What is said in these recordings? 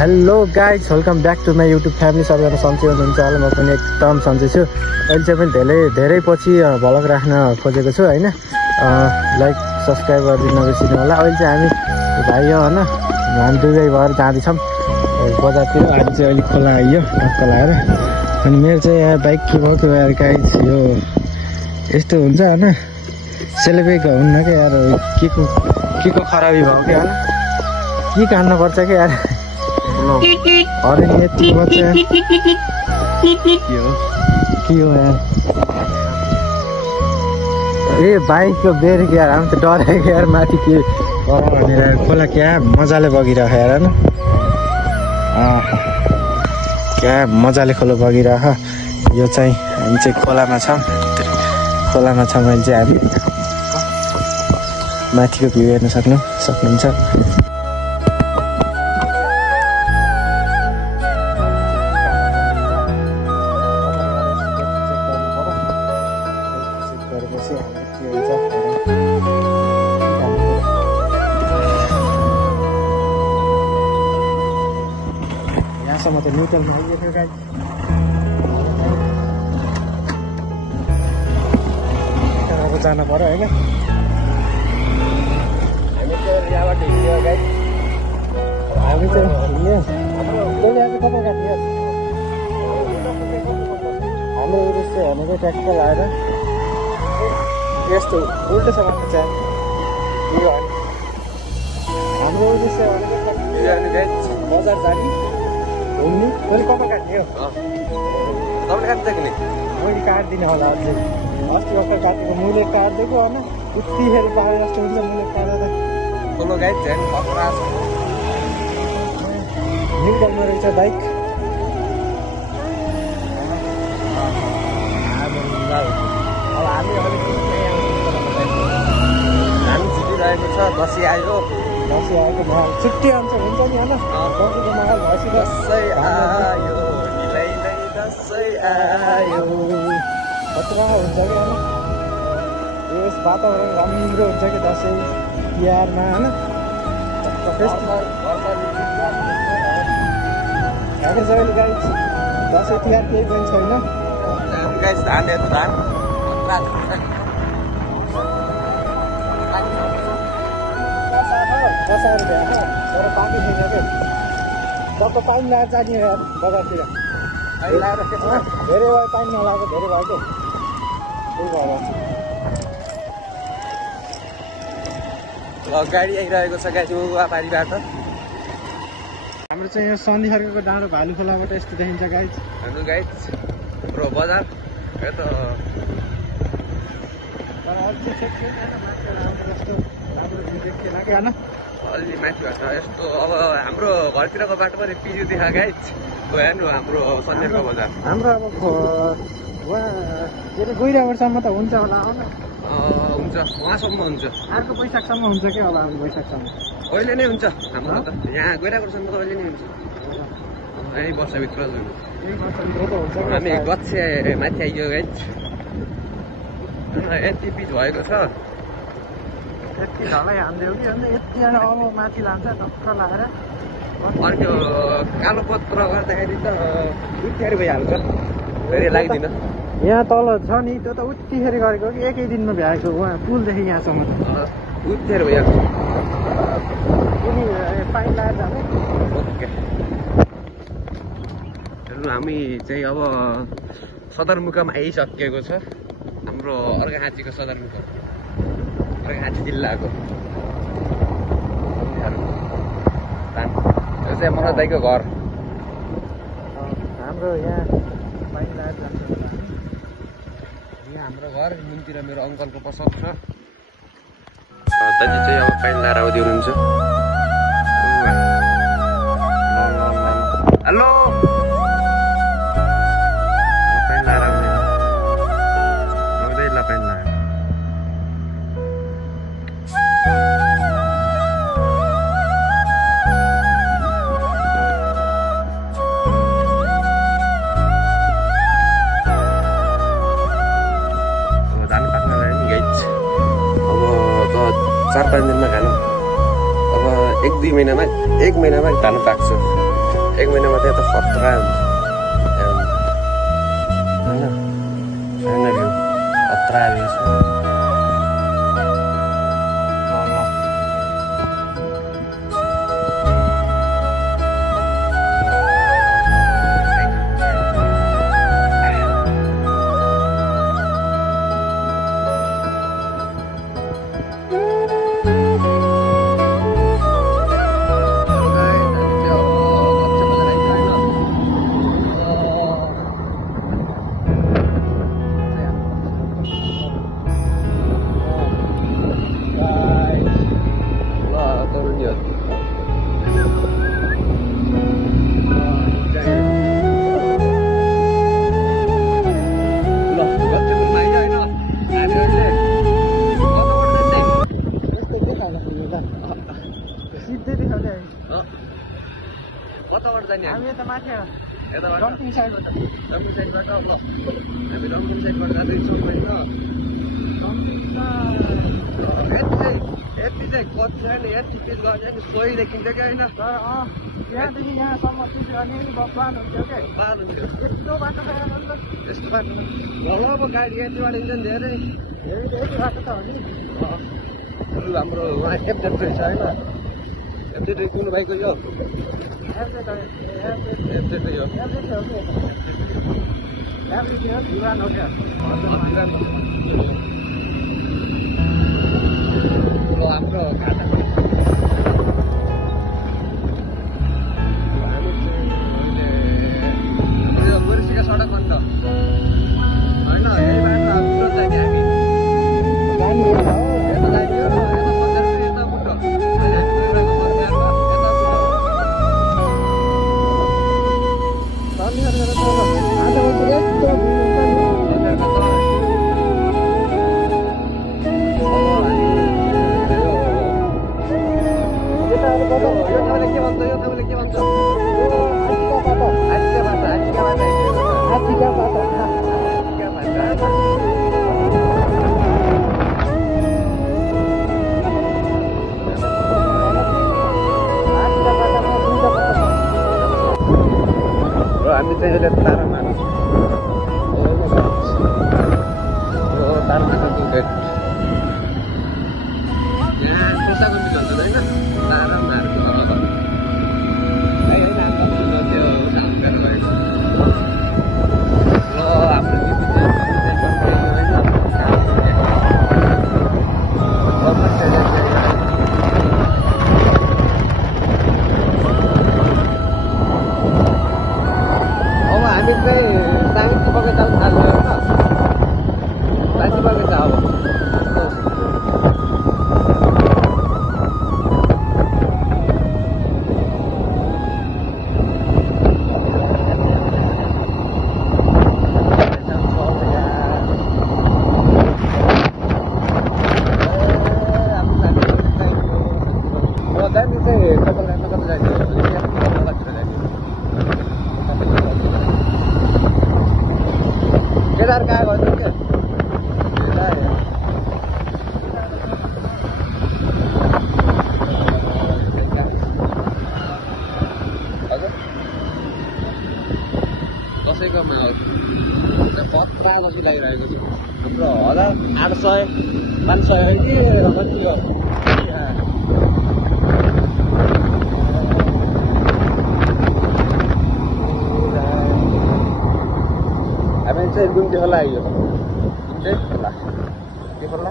Hello guys, welcome back to my YouTube family. सबैजना सन्चै हुनुहुन्छ होला, म पनि एकदम सन्चै छु। अहिले चाहिँ पनि धेरै पछि भ्लग राख्न खोजेको छु होइन। लाइक सब्सक्राइब गरिदिनु नबिर्सिनु होला। अहिले चाहिँ हामी भाइ हो होइन, हामी दुवै भएर जाँदैछौँ बजारतिर। हामी चाहिँ अहिले खोला आइयो टक्क लगाएर। अनि मेरो चाहिँ यहाँ बाइक के भयो यार गाइज, यो यस्तो हुन्छ होइन, सेलेब्रेट हुन्न क्या यार। के को खराबी भयो क्या होइन, के काट्नुपर्छ क्या यार। अरे यति बच्चा के हो यार, ए बाइकको ब्रेक यार, हामी त डरेको यार माथि के भनेर। खोला क्या मजाले बगिरहेको यार होइन, क्या मजाले खोला बगिरहेको। यो चाहिँ हामी चाहिँ खोलामा छौँ अहिले चाहिँ हामी। माथिको भ्यू हेर्न सक्नुहुन्छ। यहाँसम्म त न्युट्रलमा आइदिएको गाइज। अब जानु पर्यो होइन। हामी चाहिँ यहाँबाट हिँड्यो गाइज। हामी चाहिँ हिँड्यो कता काट्यो हाम्रो उद्देश्य भनेको ट्याक्क लगाएर यस्तो उल्टोसँग चाहिँ हाम्रो उद्देश्य भनेको बजार जाने घुम्ने। मैले कता काट्ने हो, तपाईँले काट्छ कि मैले काट्दिनँ होला। अझै अस्ति भर्खर काटेको मैले काटिदिएको होइन, उतिखेर पाए जस्तो हुन्छ मैले काटेर। ठुलो गाइड झ्यान खतरा छ। न्युट्रलमा रहेछ बाइक। अब हामी छिटिरहेको छ। दसैँ आएको माहौल छुट्टी आउँछ हुन्छ नि होइन। दसैँको माहौल भएपछि दसैँ आयो, दसैँ आयो खतरा हुन्छ कि होइन। यस वातावरण राम्रो हुन्छ कि दसैँ तिहारमा होइन। हामी चाहिँ गाइस दसैँ तिहार केही पनि छैन गाइस। धान हेर्नु, धान कसाहरू भ्याएको तर पानी छैन क्या। टक्क पानी लगाएर जाने हो यार बजारतिर। धेरै भयो पानी नलाएको, धेरै भयो क्या। त्यही भएर गाडी आइरहेको छ गाइस पारीबाट। हाम्रो चाहिँ यो सन्धिखर्कको डाँडो भालु खोलाबाट यस्तो देखिन्छ गाइस। हाम्रो गाइस हाम्रो बजार यो त तर अझै देखिएन जस्तो राम्रो देखिएन क्या होइन। अलि माथिबाट यस्तो अब हाम्रो घरतिरको बाटो पनि पिरो देखा गाइस। गएन हाम्रो सन्धिखर्क बजार। हाम्रो अब उहाँ के अरे गइरहेकोसम्म त हुन्छ होला होइन। हुन्छ उहाँसम्म हुन्छ, अर्को वैशाखसम्म हुन्छ क्या। अब हाम्रो वैशाखसम्म अहिले नै हुन्छ हाम्रो त। यहाँ गइरहेकोसम्म त अहिले नै हुन्छ। यही वर्षभित्र त हुन्छ। हामी गच्छे माथि आइयो गाइस। यति पिच भएको छ, यति ढलै हान्दियो कि अन्त यतिजना अब माथि लान्छ टक्क लगाएर। अर्को कालो पत्र गर्दाखेरि त उतिखेर भइहाल्छ, धेरै लाग्दैन। यहाँ तल छ नि त्यो त उतिखेर गरेको कि एकै दिनमा भ्याएको। उहाँ पुलदेखि यहाँसम्म उतिखेर भइहाल्छ। उनी पानी लगाएर जाने। ओके, हामी चाहिँ अब सदरमुकाम आइसकेको छ। हाम्रो अर्घाखाँचीको सदरमुकाम, अर्घाखाँची जिल्लाको। यो चाहिँ मनोज दाइको घर। हाम्रो यहाँ पानी लगाएर जान्छ। यहाँ हाम्रो घर मुनतिर मेरो अङ्कलको पसल छ। दाजु चाहिँ अब पानी लगाएर आउँदै हुनुहुन्छ। हेलो, पानी लगाएर आउँदैला पानी लगाएर। धान पाक्न लाग्यो नि गाइस। अब त 4-5 दिनमा खानु। अब 1 महिनामा धान पाक्छ। 1 महिनामा चाहिँ त खतरा हुन्छ हैन हैन भ्यू खतरा भ्यू छ कताबाट जाने हामी यता माथि यताबाट डम्पिङ साइडबाट ल हामी डम्पिङ साइडबाट जाँदैछौँ होइन यति चाहिँ कति छ नि यति चिज गर्ने नि सोही देखिन्छ क्या होइन तर यहाँदेखि यहाँसम्म चिज गर्ने नि बान हुन्थ्यो क्या बान हुन्थ्यो यस्तो बाटो छ यस्तो बाटो ल अब गाडी यतिबाट इन्जन धेरै बाटो त हो नि हाम्रो एफजेड छ होइन एफजेड कुन भाइको यो हाम्रो खाता गोरुसीका सडक अन्त होइन यही बाटो हाम्रो जाने हामी हामी चाहिँ अहिले तारामा यहाँ खुर्साको बिच भन्छ होइन तारामा केदार कहाँ गर्नु क्या कसैकोमा पत्रा जस्तो लागिरहेको छ हाम्रो 1800 500 है कि कति हो हामी चाहिँ गुन्टे खोला आइयो गुन्टे खोला के खोला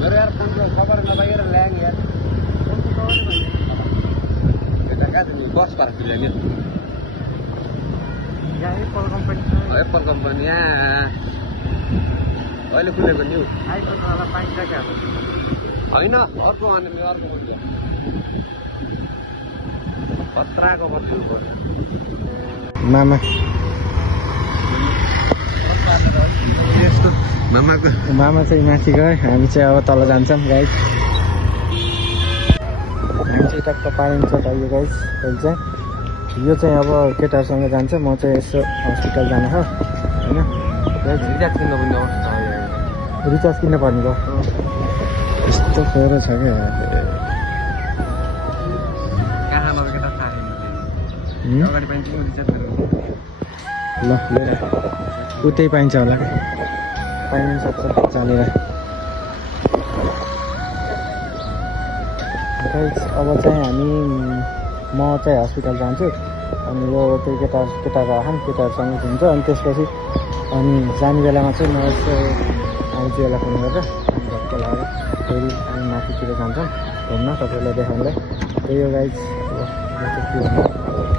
मेरो यार फोनको खबर नपाएर ल्याङ यार यता कहाँ छ नि बस पार्क ल्याङ यहाँ एप्पल कम्पनी यहाँ अहिले खुलेको न्यू आइफोन वाला पाइन्छ क्या होइन अर्को अनि अर्को खतराको बत्ती मामा यस्तो मामा चाहिँ माथि गयो हामी चाहिँ अब तल जान्छौँ गाइस हामी चाहिँ टक्क पाइन्छ त यो गाइस अहिले चाहिँ यो चाहिँ अब केटाहरूसँग जान्छ म चाहिँ यसो हस्पिटल जानु हो होइन रिजार्भ किन्न पनि अवस्था रिचार्ज किन्न पर्ने भयो यस्तो खोरो छ क्या ल लिएर उतै पाइन्छ होला पाइनु सक्छ चालेर अब चाहिँ हामी म चाहिँ हस्पिटल जान्छु अनि यो त्यो केटाको आखान केटाहरूसँग हुन्छ अनि त्यसपछि अनि जाने बेलामा चाहिँ म यसो आउँछु यसलाई फोन गरेर अनि भक्क लगाएर फेरि हामी माथितिर जान्छौँ घुम्न तपाईँलाई देखाउनुलाई त्यही हो गाइज अब म चाहिँ के भन्नु